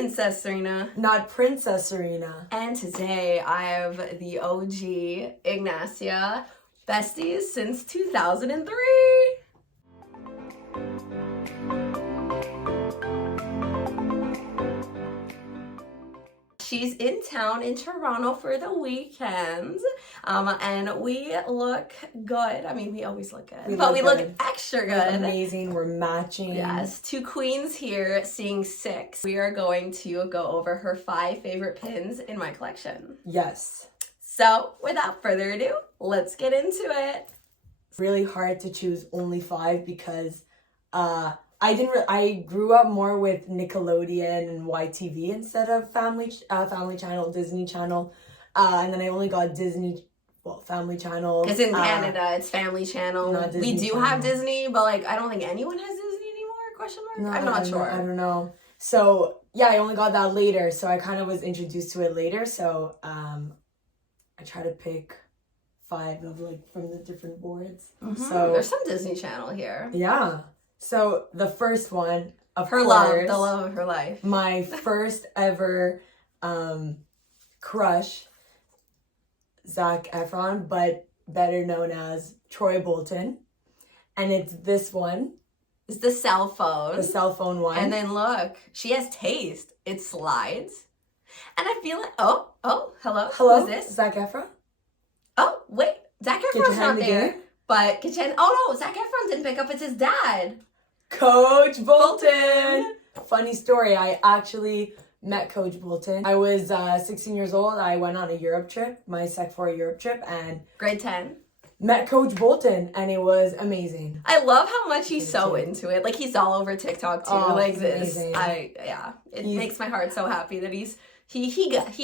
Princess Serena. Not Princess Serena. And today I have the OG Ignacia, besties since 2003. She's in town in Toronto for the weekend, and we look good. I mean, we always look good, but we look extra good. Amazing, we're matching. Yes, two queens here seeing six. We are going to go over her 5 favorite pins in my collection. Yes. So, without further ado, let's get into it. It's really hard to choose only 5 because I grew up more with Nickelodeon and YTV instead of Family Channel, Disney Channel, and then I only got Family Channel. Because in Canada, it's Family Channel. We do have Disney, but like I don't think anyone has Disney anymore. Question mark? No, I'm not sure. I don't know. So yeah, I only got that later. So I kind of was introduced to it later. So I try to pick 5 of from the different boards. Mm-hmm. So there's some Disney Channel here. Yeah. So the first one, of her course, love, the love of her life. My first ever crush, Zac Efron, but better known as Troy Bolton. And it's this one. It's the cell phone. The cell phone one. And then look, she has taste. It slides. And I feel like, hello? Hello? Who's this? Zac Efron? Oh, wait. Zac Efron's not there. But oh no, Zac Efron didn't pick up. It's his dad. Coach Bolton. Funny story. I actually met Coach Bolton. I was 16 years old. I went on a Europe trip, my Sec 4 Europe trip, and grade 10. Met Coach Bolton, and it was amazing. I love how much he's so into it. Like he's all over TikTok too. Oh, like this. Amazing. It makes my heart so happy that he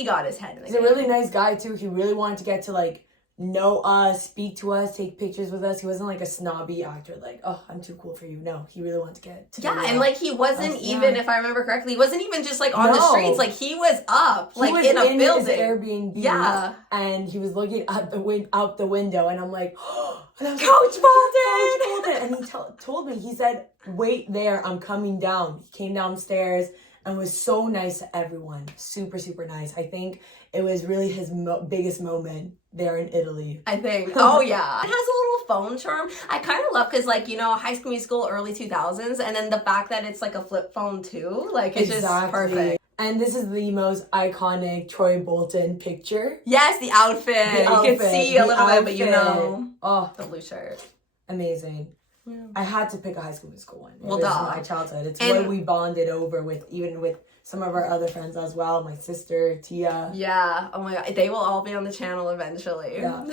got his head in the game. He's a really nice guy too. He really wanted to get to know us, speak to us, take pictures with us. He wasn't like a snobby actor, like, oh, I'm too cool for you. No, he really wanted to get to and he wasn't even, if I remember correctly, he wasn't even just on the streets. Like he was up, he was in a building. His Airbnb. Yeah. And he was looking out the window, and I'm like, oh, Coach Bolton! And he told me, he said, wait there, I'm coming down. He came downstairs and was so nice to everyone. Super, super nice. I think it was really his biggest moment there in Italy. I think. Oh, yeah. It has a little phone charm. I kind of love because, High School Musical, early 2000s, and then the fact that it's a flip phone, too. It's just perfect. And this is the most iconic Troy Bolton picture. Yes, the outfit. You can see a little bit, but Oh, the blue shirt. Amazing. Yeah. I had to pick a High School Musical one. It was my childhood. It's what we bonded over even with some of our other friends as well. My sister, Tia. Yeah. Oh my God. They will all be on the channel eventually. Yeah.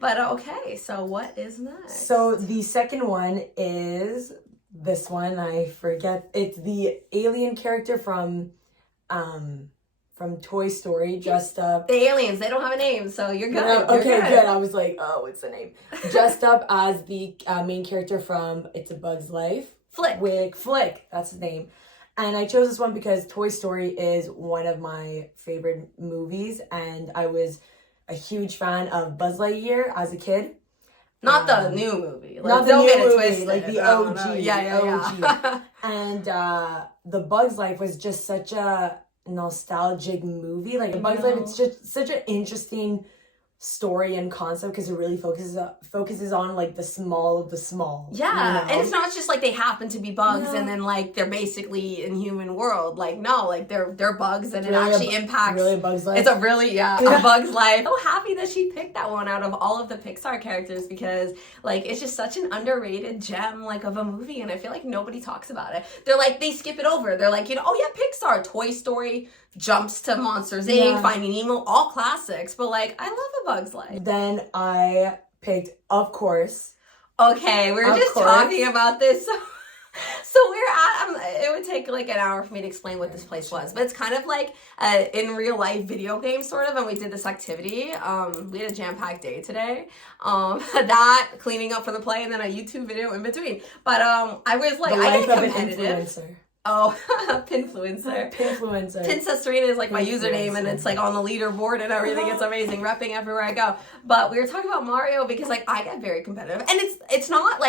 But okay, so what is next? So the second one is this one. I forget. It's the alien character from Toy Story, dressed up. The aliens, they don't have a name, so you're good. No, okay, good. I was like, oh, what's the name? Dressed up as the main character from It's a Bug's Life. Flick, that's his name. And I chose this one because Toy Story is one of my favorite movies, and I was a huge fan of Buzz Lightyear as a kid. Not the new movie. Not the don't new get it movie, twisted. the OG. No. Yeah. And the Bug's Life was just such a nostalgic movie. Bug's Life, it's just such an interesting story and concept because it really focuses on the small of the small. Yeah, and it's not just they happen to be bugs and then they're basically in human world. They're bugs and it actually impacts. Really a Bug's Life. It's a really a Bug's Life. I'm so happy that she picked that one out of all of the Pixar characters because it's just such an underrated gem of a movie, and I feel like nobody talks about it. They're they skip it over. They're oh yeah, Pixar, Toy Story, jumps to Monsters Inc., Finding Nemo, all classics. But I love a Bug's Life. Then I picked, of course. Okay, we're just talking about this. So we're at, it would take an hour for me to explain what this place was, but it's kind of in real life video game sort of, and we did this activity. We had a jam-packed day today. That, cleaning up for the play, and then a YouTube video in between. But I was I get competitive. Oh, Pinfluencer. Princess Serena is my username, and it's on the leaderboard and everything. It's amazing, repping everywhere I go. But we were talking about Mario because I get very competitive, and it's not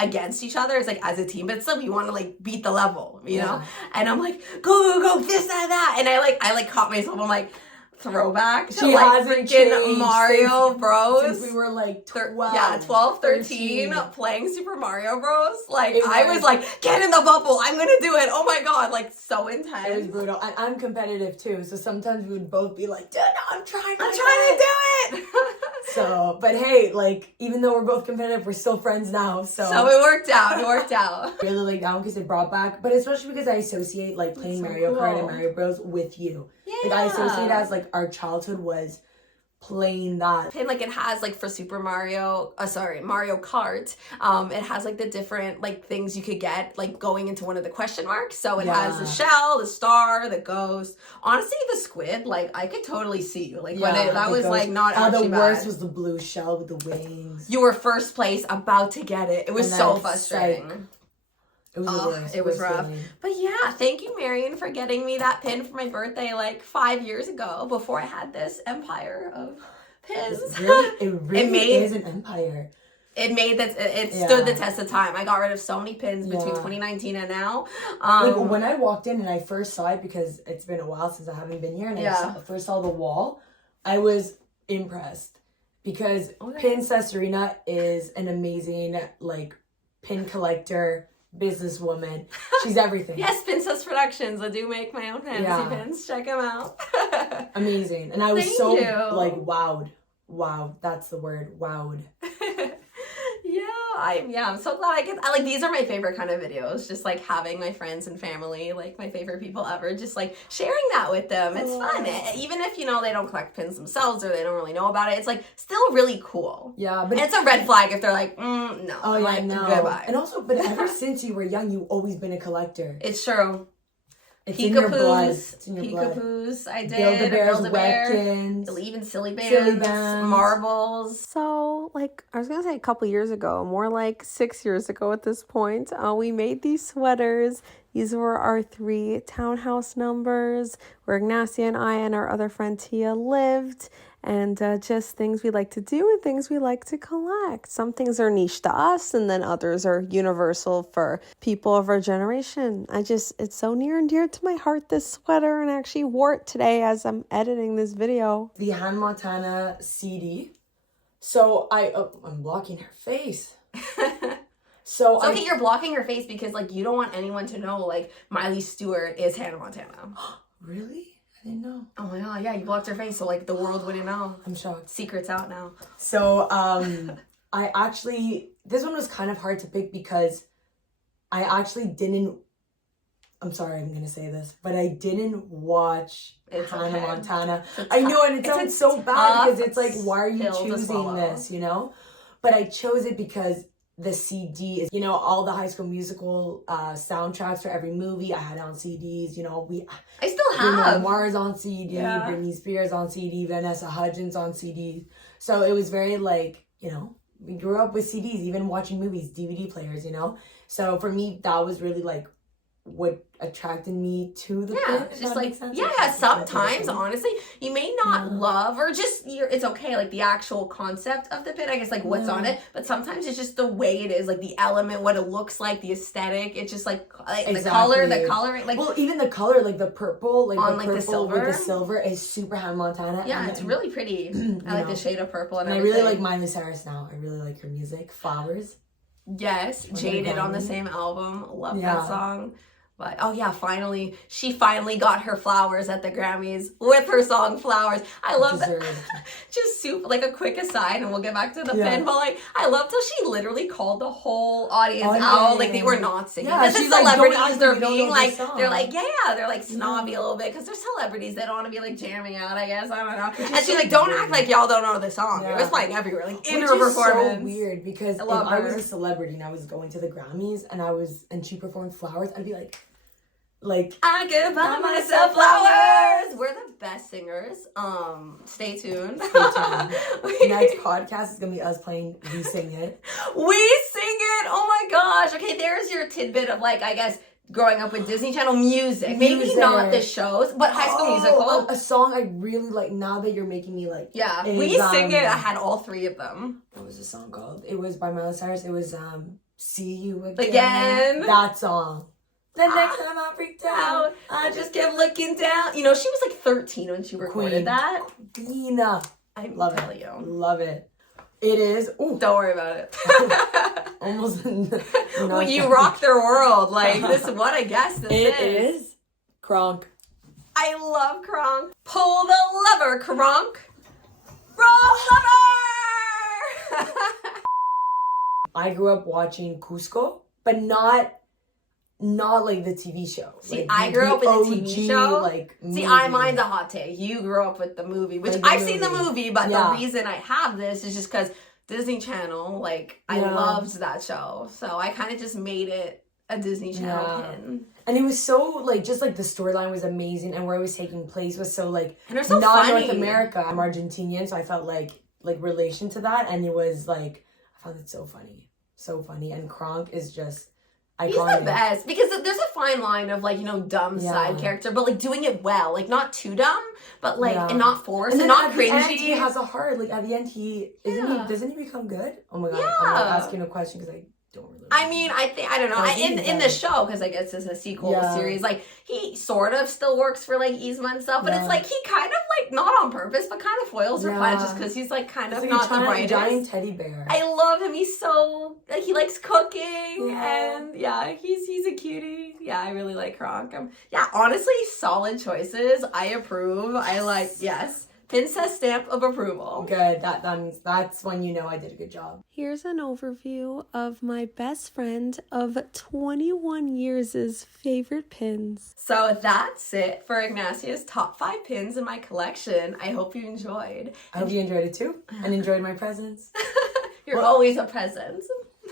against each other. It's like as a team, but still you want to like beat the level, you know? And I'm like, go, this, that. And I caught myself. I'm like, throwback to like freaking Mario Bros. Since we were like 12, 12, 13, playing Super Mario Bros. Like I was like, get in the bubble, I'm gonna do it. Oh my god, like so intense. It was brutal. I'm competitive too, so sometimes we would both be like, dude, no, I'm trying to do it. So, but hey, like even though we're both competitive, we're still friends now. So it worked out. Really like that one because it brought back, but especially because I associate like playing Mario Kart and Mario Bros with you. Like I associate it as like our childhood was playing that. And like it has like for Mario Kart, it has like the different like things you could get like going into one of the question marks. So it has the shell, the star, the ghost. Honestly, the squid, like I could totally see you. Like when that was ghost, like not actually the worst was the blue shell with the wings. You were first place, about to get it. It was so frustrating. It was the worst. It was rough. But yeah, thank you, Marion, for getting me that pin for my birthday like 5 years ago before I had this empire of pins. It really is an empire. It made that it stood the test of time. I got rid of so many pins between 2019 and now. Like when I walked in and I first saw it, because it's been a while since I haven't been here, and I first saw the wall, I was impressed because Pin Cesarina is an amazing like pin collector, businesswoman. She's everything. Yes, Princess Productions. I do make my own fantasy pins. Check them out. Amazing. And I was like wowed. Wow, that's the word. Wowed. I'm so glad I like these are my favorite kind of videos. Just like having my friends and family, like my favorite people ever, just like sharing that with them. It's fun. Even if, you know, they don't collect pins themselves or they don't really know about it, it's like still really cool. Yeah, but it's a red flag if they're like, no. Oh yeah, like, no. Goodbye. And also, but ever since you were young, you've always been a collector. It's true. It's in your blood. Peekapoos, I did. Build-A-Bears, even silly bands, marbles. So, like, I was going to say a couple years ago, more like 6 years ago at this point, we made these sweaters. These were our 3 townhouse numbers where Ignacia and I and our other friend Tia lived. And just things we like to do and things we like to collect. Some things are niche to us and then others are universal for people of our generation. It's so near and dear to my heart, this sweater, and I actually wore it today as I'm editing this video. The Hannah Montana CD. So I'm blocking her face. So okay, you're blocking her face because like you don't want anyone to know like Miley Stewart is Hannah Montana. Really? I didn't know. Oh my god, yeah, you blocked her face, so like the world wouldn't know. I'm shocked. Secret's out now. So, I actually, this one was kind of hard to pick because I actually didn't, I'm sorry I'm going to say this, but I didn't watch Hannah Montana. I know, and it sounds so bad because it's like, why are you choosing this, you know? But I chose it because the CD is, you know, all the High School Musical soundtracks for every movie I had on CDs. You know, I still have Mars on CD, Britney Spears on CD, Vanessa Hudgens on CD. So it was very like, you know, we grew up with CDs, even watching movies, DVD players, you know. So for me, that was really like what attracted me to the pin. Just like sometimes honestly you may not love or just it's okay like the actual concept of the pin, I guess, like what's on it, but sometimes it's just the way it is, like the element, what it looks like, the aesthetic. It's just like the coloring, like, well, even the color, like the purple, like on the like purple the silver with the silver is super Hannah Montana. Yeah, it's really pretty. I like the shade of purple and everything. I really like Miley Cyrus now. I really like her music. Flowers. Yes, Jaded on the same album. Love that song. But she finally got her flowers at the Grammys with her song Flowers. I love that. Just super, like a quick aside, and we'll get back to the pin, but like, I loved how she literally called the whole audience out. Like, they were not singing. This is celebrities, like, they're being like, they're like snobby a little bit, because they're celebrities. They don't want to be like jamming out, I guess. I don't know. And she's like, don't act like y'all don't know the song. It was playing everywhere, like in her performance. So weird, because if I was a celebrity and I was going to the Grammys and she performed Flowers, I'd be like I could buy myself flowers. We're the best singers. Stay tuned. Next podcast is gonna be us playing We Sing It. We Sing It. Oh my gosh. Okay, there's your tidbit of like, I guess, growing up with Disney Channel music. Maybe not the shows, but High School Musical. A song I really like now that you're making me like. We Sing It. I had all 3 of them. What was the song called? It was by Miley Cyrus. It was See you again. That song. The next time I freaked out, I just kept looking down. You know, she was like 13 when she recorded that. Queen. I love tell it. You. Love it. It is. Ooh. Don't worry about it. Almost. Well, you rock their world. Like, this is what I guess this is. It is. Kronk. I love Kronk. Pull the lever, Kronk. Roll lever! I grew up watching Cusco, but not like the TV show. See, like, I grew up with the TV show. Like, see, mine's a hot take. You grew up with the movie, which like I've seen the movie, but the reason I have this is just because Disney Channel, like, I loved that show. So I kind of just made it a Disney Channel pin. And it was so, like, just, like, the storyline was amazing, and where it was taking place was so, like, and it was so not funny. North America. I'm Argentinian, so I felt, like, relation to that, and it was, like, I found it so funny. So funny. And Kronk is just iconic. He's the best. Because there's a fine line of, like, you know, dumb side character, but, like, doing it well. Like, not too dumb, but, like, and not forced, and not cringy. At the end, he has a heart. Like, at the end, doesn't he become good? Oh, my God. I'm not asking a question because I don't really I mean, I don't know. In the show, because I guess it's a sequel series, like, he sort of still works for, like, Yzma and stuff, but it's like, he kind of, like, not on purpose, but kind of foils her plans just because he's, like, kind of not the brightest. Giant teddy bear. I love him. He's so, like, he likes cooking, and, he's a cutie. Yeah, I really like Kronk. Honestly, solid choices. I approve. I like, yes. Princess stamp of approval. Good. That means that's when you know I did a good job. Here's an overview of my best friend of 21 years' favorite pins. So that's it for Ignacia's top 5 pins in my collection. I hope you enjoyed. I hope you enjoyed it too, and enjoyed my presence. You're always a present.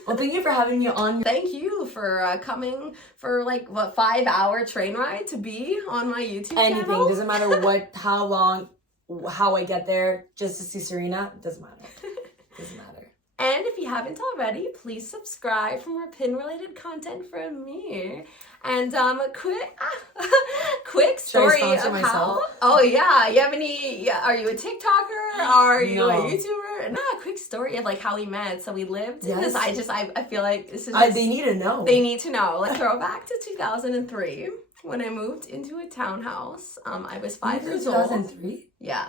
Well, thank you for having me on. Thank you for coming for 5-hour train ride to be on my YouTube channel. Anything, doesn't matter how long. How I get there just to see Serena, doesn't matter. Doesn't matter. And if you haven't already, please subscribe for more pin-related content from me. And quick story of how. Oh yeah, you have any? Yeah, are you a TikToker? Are you a YouTuber? Nah, quick story of like how we met. So we lived in this. I feel like this is. They need to know. They need to know. Like throwback to 2003. When I moved into a townhouse, I was 5 years old. 2003? Yeah.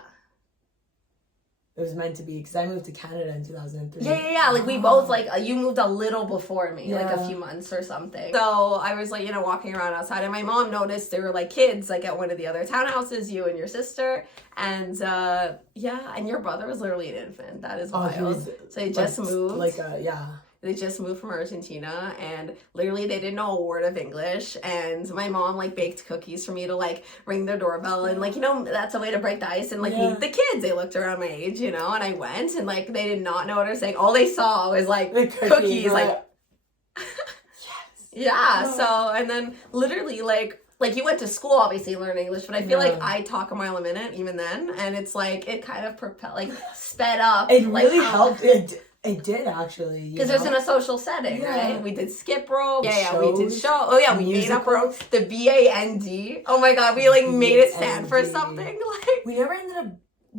It was meant to be because I moved to Canada in 2003. Yeah. Like we both, like, you moved a little before me, like a few months or something. So I was like, walking around outside, and my mom noticed there were like kids like at one of the other townhouses, you and your sister, and and your brother was literally an infant. That is wild. So they just moved. They just moved from Argentina, and literally they didn't know a word of English, and my mom like baked cookies for me to like ring their doorbell, and like, that's a way to break the ice and like meet the kids. They looked around my age, and I went, and like they did not know what I was saying. All they saw was like the cookies, like yes. So, and then literally like you went to school obviously to learn English, but I feel like I talk a mile a minute even then, and it's like it kind of sped up. It really helped. It did actually. Because there's in a social setting, right? We did skip rope. We did show. Oh yeah, we made up rope. The BAND. Oh my god, we like made it stand for something. Like we never ended up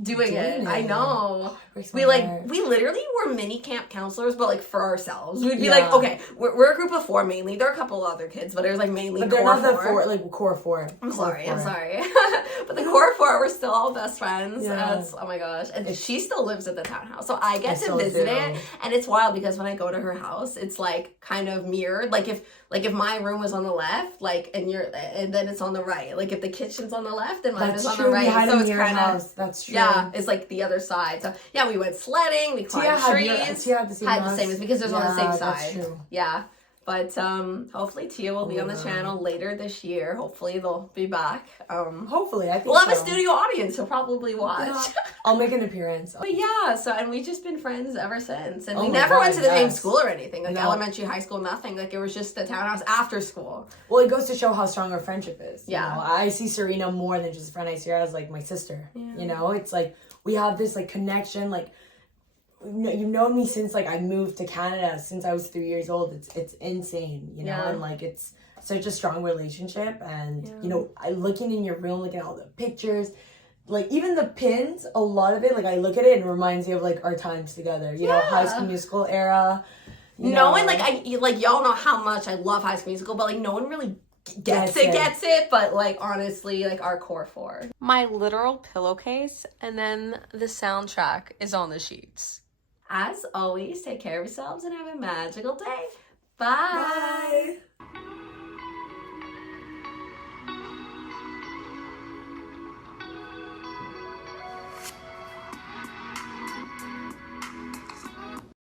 doing it. I know. We literally were mini camp counselors, but like for ourselves. We'd be like, okay, we're a group of 4 mainly. There are a couple other kids, but it was like mainly but core they're not 4. Core 4. I'm sorry. But the core 4 were still all best friends. Oh my gosh. And she still lives at the townhouse. So I get to visit it. And it's wild because when I go to her house, it's like kind of mirrored. Like if my room was on the left, like and then it's on the right. Like if the kitchen's on the left and mine is on the right. So it's kind of that's true. Yeah, it's like the other side. So yeah, we went sledding, we climbed trees. Tia had the same because there's on the same side. That's true. Yeah. But hopefully Tia will be on the channel later this year. Hopefully they'll be back. Hopefully, I think we'll have a studio audience who'll probably watch. Yeah. I'll make an appearance. But yeah, and we've just been friends ever since. And we never went to the same school or anything. Like elementary, high school, nothing. Like it was just the townhouse after school. Well, it goes to show how strong our friendship is. Yeah. I see Serena more than just a friend. I see her as like my sister. Yeah. It's like we have this like connection, like you've known me since like I moved to Canada since I was 3 years old. It's insane, and like it's such a strong relationship. And I looking in your room, looking at all the pictures, like even the pins, a lot of it, like I look at it and it reminds me of like our times together. High School Musical era. No one, like, y'all know how much I love High School Musical, but, like, no one really gets it, but, like, honestly, like, our core four. My literal pillowcase, and then the soundtrack is on the sheets. As always, take care of yourselves and have a magical day. Bye.